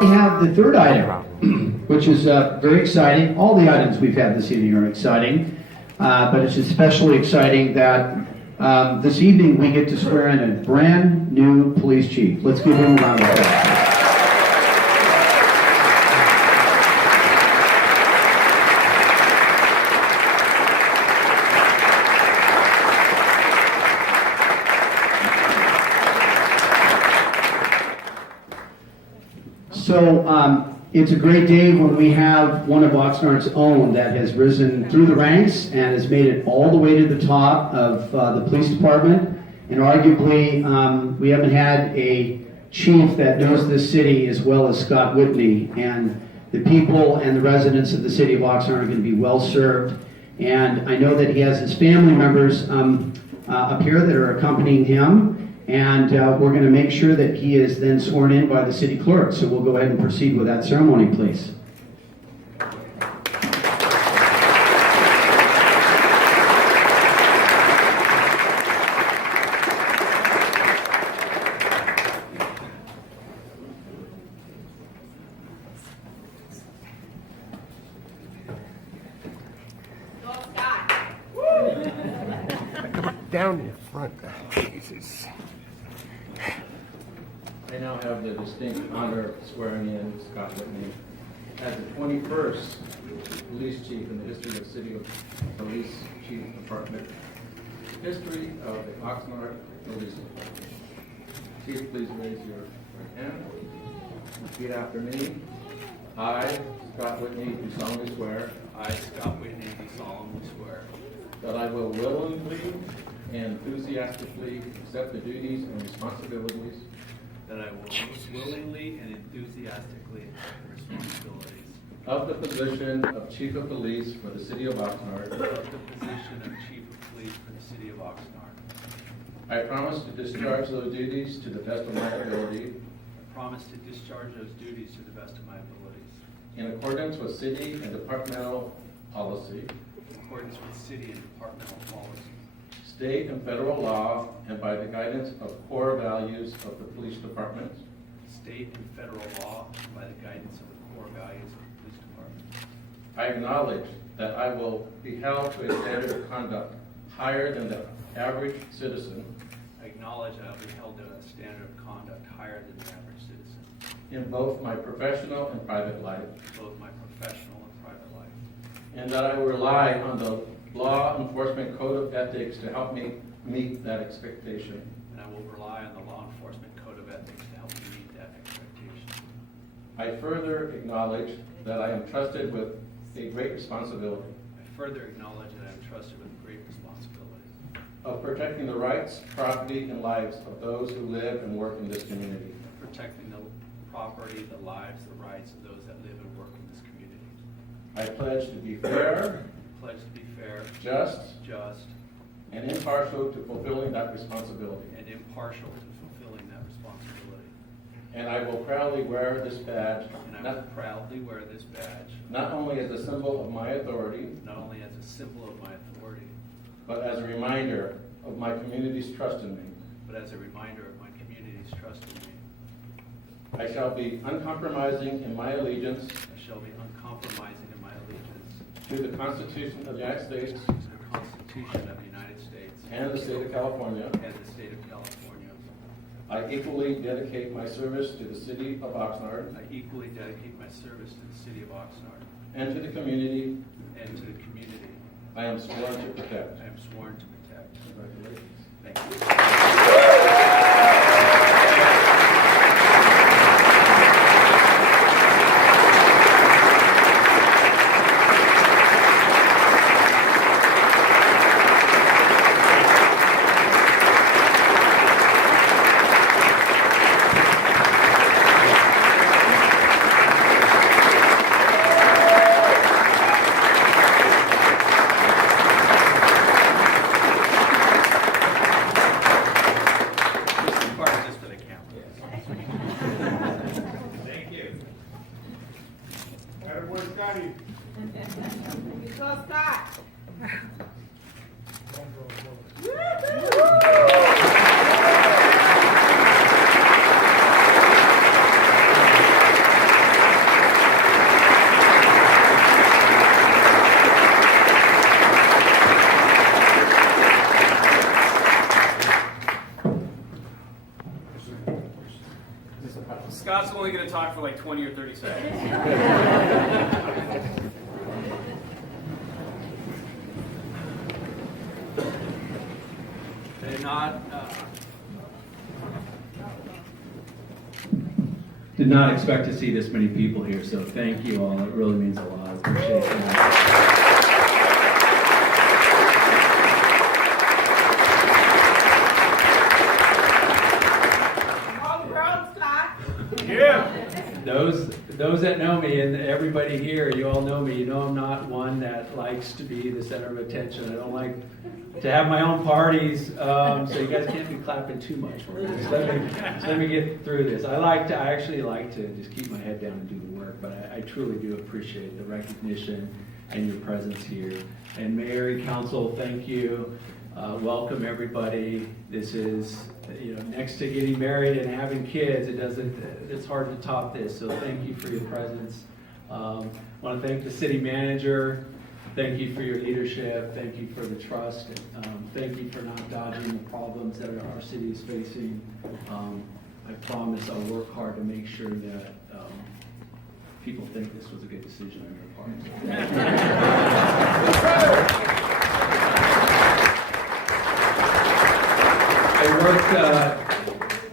We have the third item, which is very exciting. All the items we've had this evening are exciting, but it's especially exciting that this evening we get to swear in a brand new police chief. Let's give him a round of applause. So it's a great day when we have one of Oxnard's own that has risen through the ranks and has made it all the way to the top of the police department. And arguably, we haven't had a chief that knows this city as well as Scott Whitney. And the people and the residents of the city of Oxnard are going to be well served. And I know that he has his family members up here that are accompanying him. And we're going to make sure that he is then sworn in by the city clerk. So we'll go ahead and proceed with that ceremony, please. Come on, down in front. Jesus. I now have the distinct honor of swearing in Scott Whitney as the 21st police chief in the history of the City of Police Chief Department, history of the Oxnard Police Department. Chief, please raise your right hand. Repeat after me. I, Scott Whitney, do solemnly swear I, Scott Whitney, do solemnly swear that I will willingly and enthusiastically accept the duties and responsibilities that I will willingly and enthusiastically accept the responsibilities of the position of Chief of Police for the City of Oxnard. of the position of Chief of Police for the City of Oxnard. I promise to discharge those duties to the best of my ability I promise to discharge those duties to the best of my abilities in accordance with city and departmental policy, in accordance with city and departmental policy, state and federal law, and by the guidance of core values of the police department. state and federal law, and by the guidance of the core values of the police department. I acknowledge that I will be held to a standard of conduct higher than the average citizen I acknowledge I will be held to a standard of conduct higher than the average citizen, in both my professional and private life, both my professional and private life, and that I will rely on the law enforcement code of ethics to help me meet that expectation. and I will rely on the law enforcement code of ethics to help me meet that expectation. I further acknowledge that I am trusted with a great responsibility I further acknowledge that I am trusted with great responsibility of protecting the rights, property, and lives of those who live and work in this community. of protecting the property, the lives, the rights of those that live and work in this community. I pledge to be fair, I pledge to be fair, just, just, and impartial to fulfilling that responsibility. and impartial to fulfilling that responsibility. And I will proudly wear this badge, And I will proudly wear this badge, not only as a symbol of my authority, not only as a symbol of my authority, but as a reminder of my community's trust in me. but as a reminder of my community's trust in me. I shall be uncompromising in my allegiance I shall be uncompromising in my allegiance to the Constitution of the United States to the Constitution of the United States and the state of California. and the state of California. I equally dedicate my service to the city of Oxnard I equally dedicate my service to the city of Oxnard and to the community and to the community I am sworn to protect. I am sworn to protect. Congratulations. Thank you. Scott's only going to talk for like 20 or 30 seconds. Did not expect to see this many people here, so thank you all. It really means a lot. I appreciate that. Those that know me and everybody here, you all know me. You know I'm not one that likes to be the center of attention. I don't like to have my own parties, so you guys can't be clapping too much for me. Just let me get through this. I actually like to just keep my head down and do the work, but I truly do appreciate the recognition and your presence here. And Mayor and Council, thank you. Welcome everybody. This is, next to getting married and having kids, it's hard to top this. So thank you for your presence. I want to thank the city manager. Thank you for your leadership. Thank you for the trust. Thank you for not dodging the problems that our city is facing. I promise I'll work hard to make sure that people think this was a good decision on your part.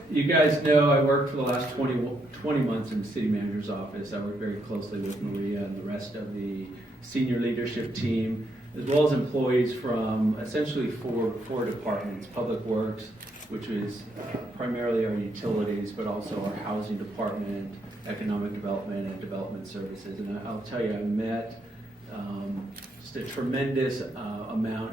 You guys know I worked for the last 20 months in the city manager's office. I worked very closely with Maria and the rest of the senior leadership team, as well as employees from essentially four departments: Public Works, which is primarily our utilities, but also our housing department, economic development, and development services. And I'll tell you, I met just a tremendous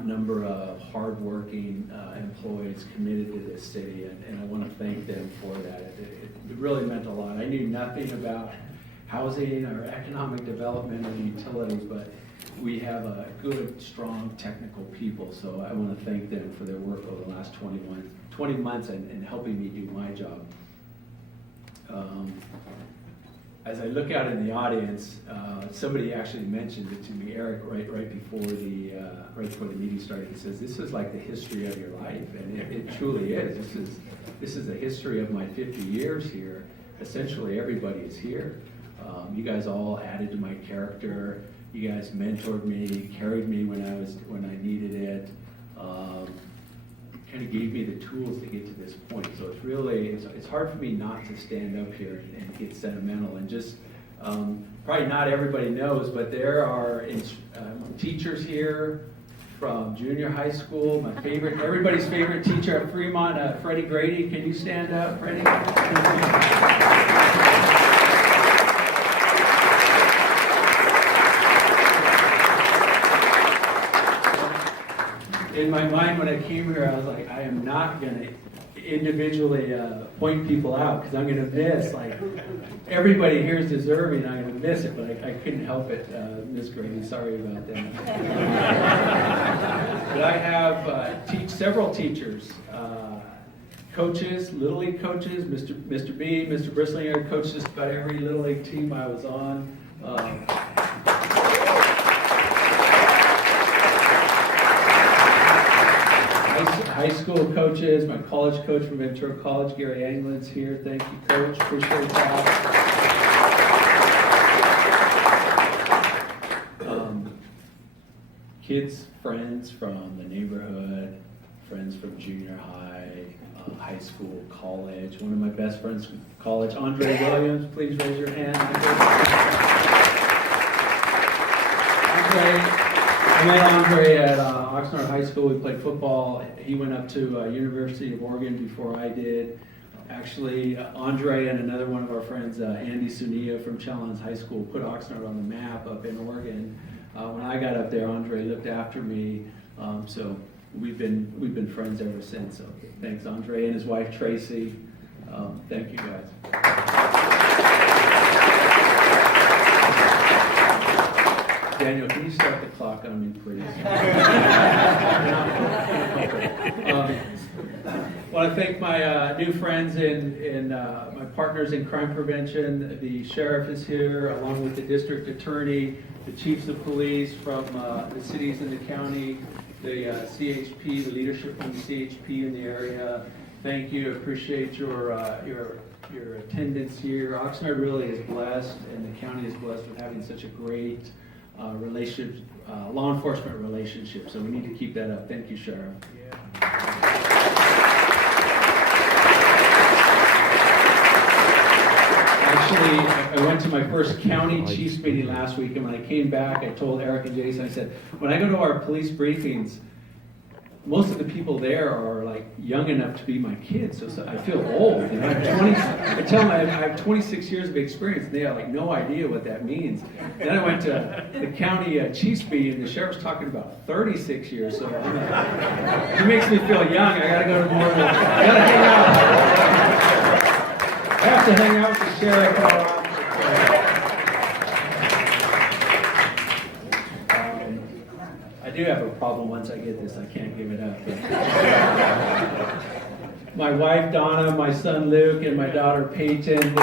number of hardworking employees committed to this city, and I want to thank them for that. It really meant a lot. I knew nothing about housing or economic development or utilities, but we have a good, strong technical people, so I want to thank them for their work over the last 20 months and helping me do my job. As I look out in the audience, somebody actually mentioned it to me, Eric, right before the meeting started. He says, "This is like the history of your life," and it truly is. This is the history of my 50 years here. Essentially, everybody is here. You guys all added to my character. You guys mentored me, carried me when I needed it. Kind of gave me the tools to get to this point. So it's hard for me not to stand up here and get sentimental. And just probably not everybody knows, but there are teachers here from junior high school. Everybody's favorite teacher at Fremont, Freddie Grady. Can you stand up, Freddie? In my mind, when I came here, I was like, I am not going to individually point people out because I'm going to miss. Like, everybody here is deserving. I'm going to miss it, but I couldn't help it. Miss Grady, sorry about that. But I have several teachers, coaches, Little League coaches, Mr. B, Mr. Bristlinger, coached just about every Little League team I was on. High school coaches, my college coach from Ventura College, Gary Anglin's here. Thank you, Coach. Appreciate that. Kids, friends from the neighborhood, friends from junior high, high school, college. One of my best friends from college, Andre Williams. Please raise your hand. I met Andre at Oxnard High School. We played football. He went up to University of Oregon before I did. Actually, Andre and another one of our friends, Andy Sunio from Challenge High School, put Oxnard on the map up in Oregon. When I got up there, Andre looked after me. So we've been friends ever since. So thanks, Andre, and his wife Tracy. Thank you, guys. Daniel, can you start the clock on me, please? I want to thank my new friends and my partners in crime prevention. The sheriff is here, along with the district attorney, the chiefs of police from the cities in the county, the CHP, the leadership from the CHP in the area. Thank you. Appreciate your your attendance here. Oxnard really is blessed, and the county is blessed with having such a great law enforcement relationship. So we need to keep that up. Thank you, Sheriff. Actually, I went to my first county chiefs meeting last week, and when I came back, I told Eric and Jason, I said, when I go to our police briefings, most of the people there are like young enough to be my kids, so I feel old. You know, I tell them I have 26 years of experience, and they have like no idea what that means. Then I went to the county chiefs meeting, and the sheriff's talking about 36 years, so it makes me feel young. I gotta go to more. I gotta hang out. I have to hang out with the sheriff more often. I do have a problem once I get this. I can't give it up. My wife, Donna, my son, Luke, and my daughter, Peyton.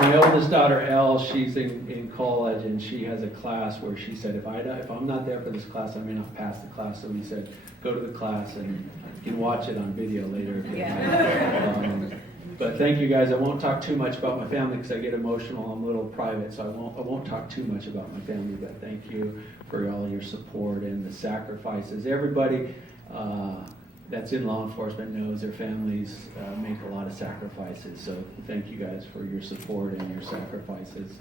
My oldest daughter, Elle, she's in college, and she has a class where she said, if I'm not there for this class, I may not pass the class. So we said, go to the class, and you can watch it on video later. But thank you guys. I won't talk too much about my family because I get emotional. I'm a little private, so I won't talk too much about my family. But thank you for all your support and the sacrifices. Everybody that's in law enforcement knows their families make a lot of sacrifices. So thank you guys for your support and your sacrifices.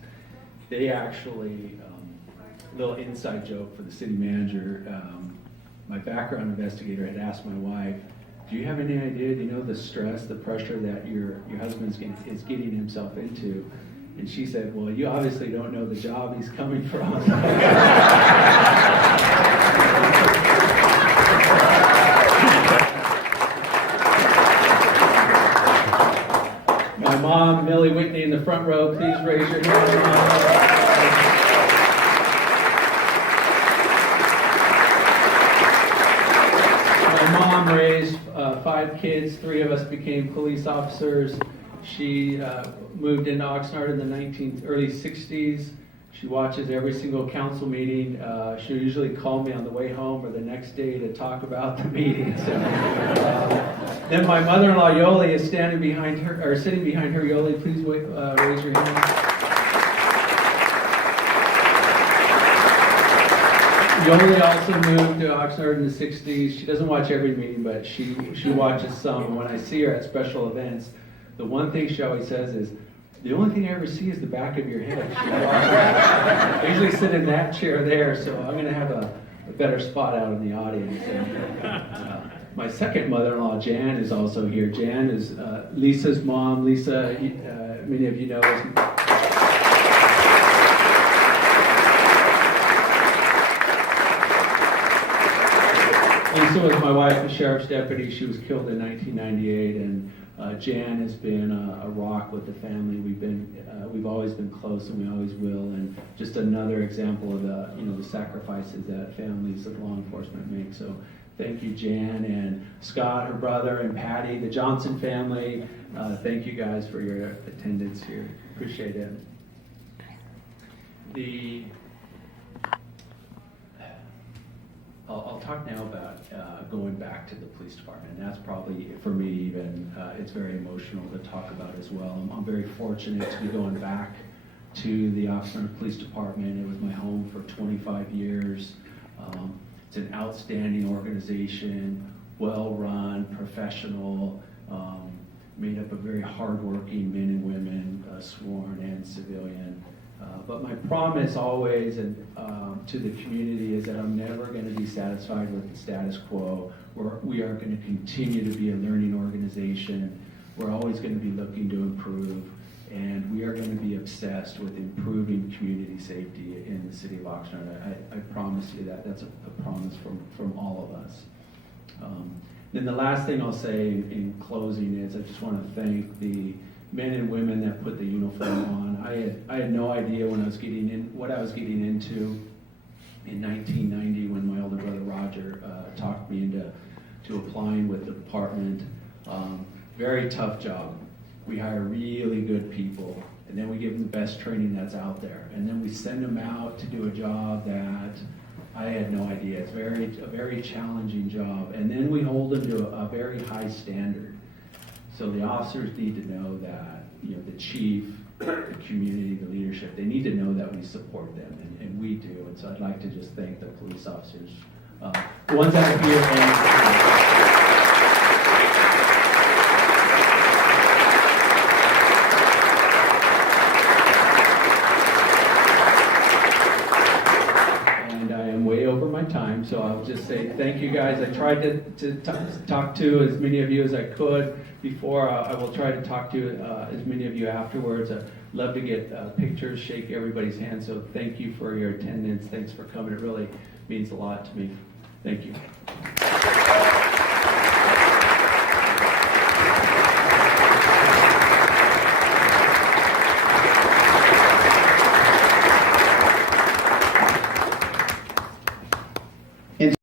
They actually, little inside joke for the city manager. My background investigator had asked my wife, do you have any idea, do you know the stress, the pressure that your husband is getting himself into? And she said, well, you obviously don't know the job he's coming from. My mom, Millie Whitney, in the front row, please raise your hand. My mom raised 5 kids. 3 of us became police officers. She moved into Oxnard in the early 60s. She watches every single council meeting. She'll usually call me on the way home or the next day to talk about the meeting. So, then my mother-in-law Yoli is sitting behind her. Yoli, please raise your hand. Yoli also moved to Oxnard in the 60s. She doesn't watch every meeting, but she watches some. And when I see her at special events, the one thing she always says is, the only thing I ever see is the back of your head. I usually sit in that chair there, so I'm going to have a better spot out in the audience. And, my second mother-in-law, Jan, is also here. Jan is Lisa's mom. Lisa, many of you know, Lisa was my wife, the sheriff's deputy. She was killed in 1998, and Jan has been a rock with the family. We've always been close, and we always will. And just another example of the sacrifices that families of law enforcement make. So thank you, Jan, and Scott, her brother, and Patty, the Johnson family. Thank you guys for your attendance here. Appreciate it. I'll talk now about going back to the police department. And that's probably, for me even, it's very emotional to talk about as well. I'm very fortunate to be going back to the Oxnard Police Department. It was my home for 25 years. It's an outstanding organization, well-run, professional, made up of very hardworking men and women, sworn and civilian. But my promise always to the community is that I'm never going to be satisfied with the status quo. We are going to continue to be a learning organization. We're always going to be looking to improve, and we are going to be obsessed with improving community safety in the city of Oxnard. I promise you that. That's a promise from all of us. Then the last thing I'll say in closing is I just want to thank the men and women that put the uniform on. I had no idea what I was getting into in 1990 when my older brother Roger talked me into applying with the department. Very tough job. We hire really good people, and then we give them the best training that's out there, and then we send them out to do a job that I had no idea. It's a very challenging job. And then we hold them to a very high standard. So the officers need to know that, you know, the chief, the community, the leadership, they need to know that we support them, and we do. And so I'd like to just thank the police officers, the ones that are here and I am way over my time, so I'll just say thank you guys. I tried to talk to as many of you as I could before. I will try to talk to as many of you afterwards. I'd love to get pictures, shake everybody's hand. So thank you for your attendance. Thanks for coming. It really means a lot to me. Thank you.